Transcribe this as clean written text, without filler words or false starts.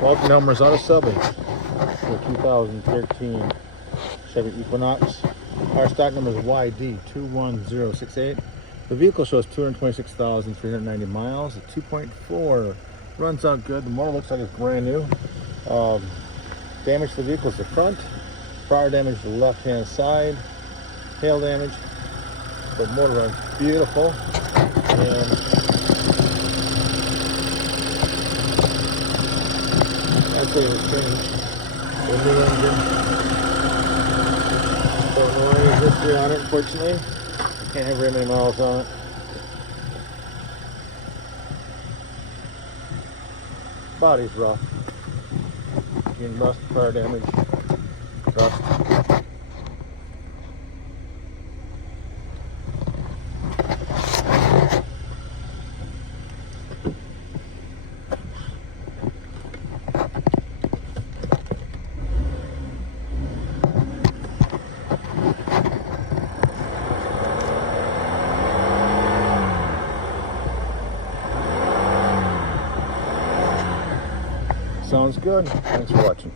Welcome to Elmers Auto Salvage for 2013 Chevy Equinox. Our stock number is Yd21068. The vehicle shows 226,390 miles. A 2.4 runs out good. The motor looks like it's brand new. Damage to the vehicle is the front. Prior damage to the left-hand side. Hail damage. The motor runs beautiful. And that's what it was changed. The new engine. Don't know any history on it, unfortunately. Can't have very many miles on it. Body's rough. Getting rust, prior damage, rust. Sounds good. Thanks for watching.